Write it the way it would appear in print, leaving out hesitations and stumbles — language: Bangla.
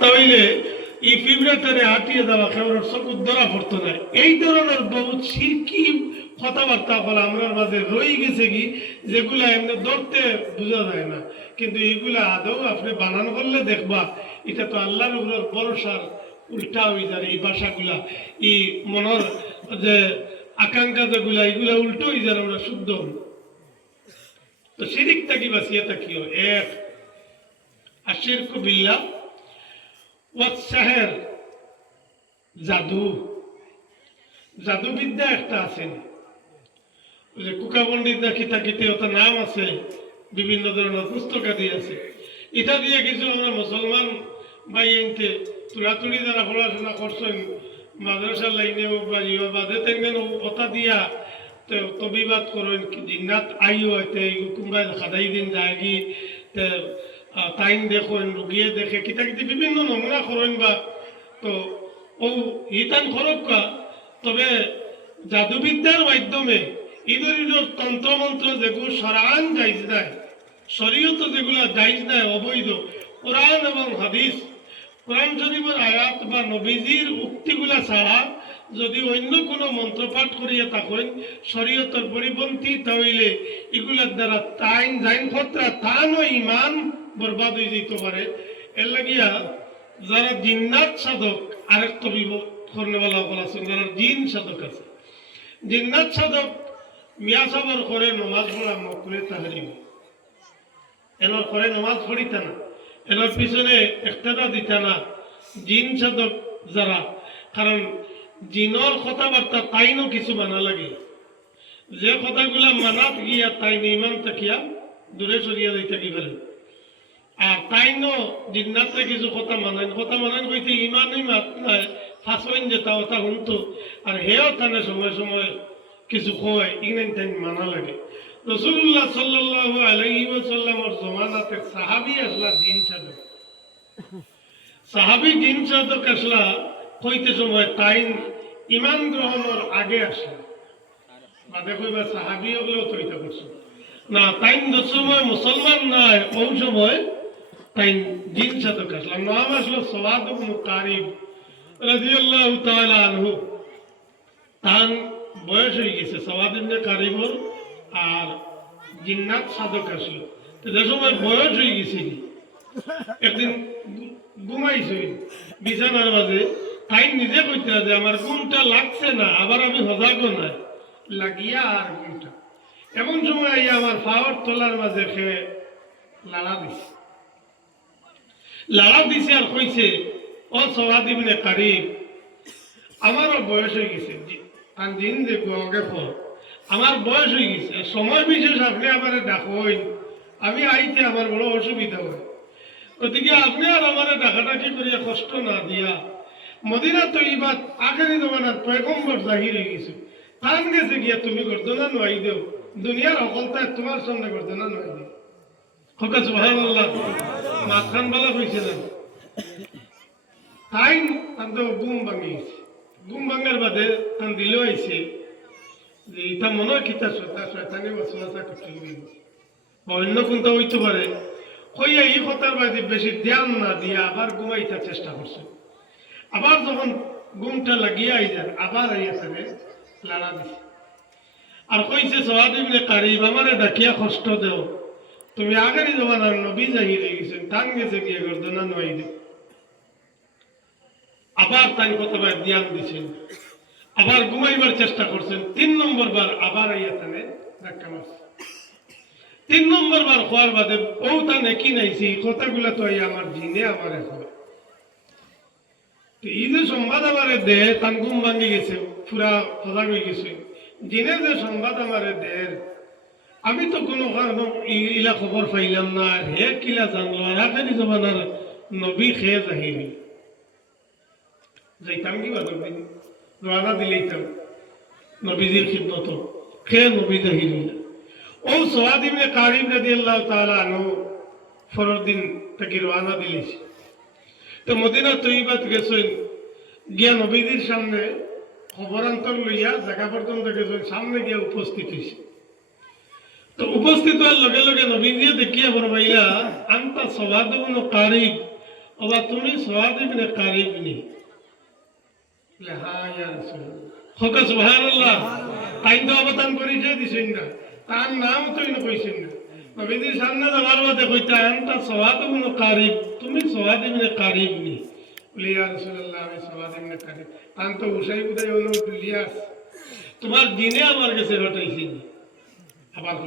তাহলে এই ফিব্রেটারে হাঁটিয়ে দেওয়া কেমন চকুর ধরা পড়তো না। এই ধরনের বহুত সিরকি কথাবার্তা বলা আমরা মাঝে রয়ে গেছে কি, যেগুলা এমনি ধরতে বোঝা যায় না, কিন্তু এইগুলা আদৌ আপনি বানান করলে দেখবা এটা তো আল্লাহর উপর ভরসার উল্টা হয়ে যায়। এই ভাষাগুলা, এই মনের যে আকাঙ্ক্ষা যেগুলা, এগুলা উল্টো হয়ে যায়, আমরা শুদ্ধ। তো শিরিক থাকি বাঁচিয়ে থাকিও। এক আশিরকু বিল্লাহ ওয়াস সাহের, জাদু, জাদুবিদ্যা একটা আছে, যে কুকা পণ্ডিত না কিতা কিতে ওটা নাম আছে, বিভিন্ন ধরনের পুস্তকাদি আছে। এটা দিয়ে কিছু আমরা মুসলমান ভাই এনতে তুড়াতুড়ি যারা পড়াশোনা করছেন মাদ্রাসার লাইনেও বা ইয়া বাদে তেমন ওটা দিয়া তবিবাদ করেন, জিন্নাত আইও এতে কুম্বাই খাদাই দিন যায়গি টাইম দেখেন, রুগিয়ে দেখে কিতা কিতি বিভিন্ন নমুনা করেন বা, তো ও ইতান খরকা। তবে জাদুবিদ্যার মাধ্যমে ঈদের তন্ত্রমন্ত্র যেগুলো সরান যাইজ দেয়, শরীয়ত যেগুলো যাইজ দেয় অবৈধ, কোরআন এবং হাদিস, কোরআন শরীফের আয়াত বা নবীজির উক্তিগুলা ছাড়া যদি অন্য কোনো মন্ত্রপাঠ করিয়া থাকেন শরীয়তের পরিপন্থী, তাহলে এগুলার দ্বারা তাইন জাইন খতরা তানও ইমান বরবাদ হয়ে যেতে পারে। এর লাগিয়া যারা জিন্নাত সাধক, আরেক তবিব করনেওয়ালা আছেন যারা জিন সাধক আছে, জিন্নাত সাধক মিয়া সাবর করে নমাজ পড়া মকরুহে তাহরিম, এনার করে নমাজ পড়িতে না, এনার পিছনে একটানা দিতে না জিন সাধক যারা। কারণ জিনর কথাবার্তা তাইনও কিছু মানা লাগে, যে কথাগুলা মানাত গিয়া তাইন ইমান তাকিয়া দূরে সরিয়া যাই থাকি পারে। আর তাইনও জিন্নাতে কিছু কথা মানেন কইতে ইমানই মাত নাই, ফাঁসবেন যে তা ওটা শুনতো, আর হেও থানে সময় সময় কিছু কয়, ইংরেন টাইম মানা লাগে। রাসূলুল্লাহ সাল্লাল্লাহু আলাইহি ওয়াসাল্লামের জমানাতে সাহাবী আসলা জিন সাধক, সাহাবী জিন সাধক আসলা কইতে সময় টাইম ইমান গ্রহণের আগে আসলা, বাদে কইবা সাহাবী হলেও তৈতা করছে না, টাইম সময় মুসলমান নয়, ওই সময় টাইম জিন সাধক আসলাম। নাম আসলো সওয়াদ ইবনে কারিব রাদিয়াল্লাহু তাআলা আনহু। তার বয়স হয়ে গেছে সওয়াদ ইবনে কারিবর, আর জিন্নাত সাধক আসলো। তো যে সময় বয়স হয়ে গেছে, একদিন ঘুমাইছে বিছানার মাঝে, তাই নিজে কইতে যে আমার ঘুমটা লাগছে না, আবার আমি হজাগও নাই লাগিয়া আর ঘুমটা, এমন সময় আইয়া আমার পাওয়ার তলার মাঝে খেয়ে লাড়া দিছে, লাড়া দিছে আর কইছে, ও সওয়াদ ইবনে কারিব, আমারও বয়স হয়ে গেছে, আর জিন যে আগে পর আমার বয়স হয়ে গেছে, সময় বিশেষ আপনি আমার ডাকবেন, আমি আইতে আমার বড় অসুবিধা হয়, ওদিকে আপনি আর আমার ডাকাডাকি করিয়া কষ্ট না দিয়া মদিনা তৈবাত আখেরি জমানার পয়গম্বর জাহির হয়ে গেছে, তান গেছে গিয়া তুমি গর্দনা নোয়াই দেও, দুনিয়ার অকলতায় তোমার সামনে গর্দনা নোয়াই দেও। হকা সুবহানাল্লাহ, মাঝখান বেলা কইছিলেন তাই তান তো ঘুম ভাঙি গেছে, ঘুম ভাঙার বাদে তান দিল আইছে যে এটা মনে হয় কিতা শয়তানি ওয়াসওয়াসা করতে গিয়ে বা অন্য কোনটা হইতে পারে, হইয়া এই কথার বাদে বেশি ধ্যান না দিয়া আবার ঘুমাইতে চেষ্টা করছে। আবার যখন ঘুমটা লাগিয়ে আইজার আবার আইয়াছে রে লাড়া দিছে, আর কইছে সওয়াদ ইবনে কারিব, আমারে ডাকিয়া কষ্ট দেও, তুমি আগেরই জমানার নবী জাহির হয়ে গেছেন, টান গেছে গিয়ে গর্দনা নোয়াই দেও। আবার তাই কথা ধ্যান দিছেন, আবার ঘুমাইবার চেষ্টা করছেন, 3 নম্বর বার আবার আইয়াছে ধাক্কা মারছে। 3 নম্বর বার হওয়ার বাদে ও তা নেকি নাইছি, কথাগুলা তো আমার জিনে আমারে হয়। এই যে সংবাদ আমারে দে, তান ঘুম ভাঙি গেছে, পুরা সজাগ হয়ে গেছে, জিনে যে সংবাদ আমারে দে, আমি তো কোনো ইলা খবর পাইলাম না, হে কিলা জানলো, আর আখেরি জমানার নবী খেয়ে জাহিরি যাইতাম কি বাদর রানা দিলেইতাম নবীজির খিদমত, খেয়ে নবী জাহিরি। ও সওয়াদ ইবনে কারিব রাদিয়াল্লাহু তাআলা আনহু ফরর দিন থেকে রওনা দিলেছে, তো মদিনা তৈবাত গেছেন, গিয়া নবীজির সামনে খবরান্তর লইয়া জায়গা পর্যন্ত গেছেন, সামনে গিয়া উপস্থিত হয়েছে। তো উপস্থিত হওয়ার লগে লগে নবীজি দেখিয়া ফরমাইলা, আনতা সওয়াদ ইবনে কারিব ওবা তুমি সওয়াদ ইবনে কারিব নি? বলে হ্যাঁ ইয়া রাসূলুল্লাহ। হক সুবহানাল্লাহ। তাই তো অবদান পরিচয় দিছেন না, তার নাম তো ইনো কইছেন না। নবীদের সামনে যাওয়ার বাদে কইতা আনতা সওয়াদ ইবনে কারিব, তুমি সওয়াদ ইবনে কারিব নি? বলে ইয়া রাসূলুল্লাহ আমি সওয়াদ ইবনে কারিব। তান তো উসাই বুদাই হলো ইলিয়াস, তোমার দিনে আমার কাছে ঘটাইছেন। আবার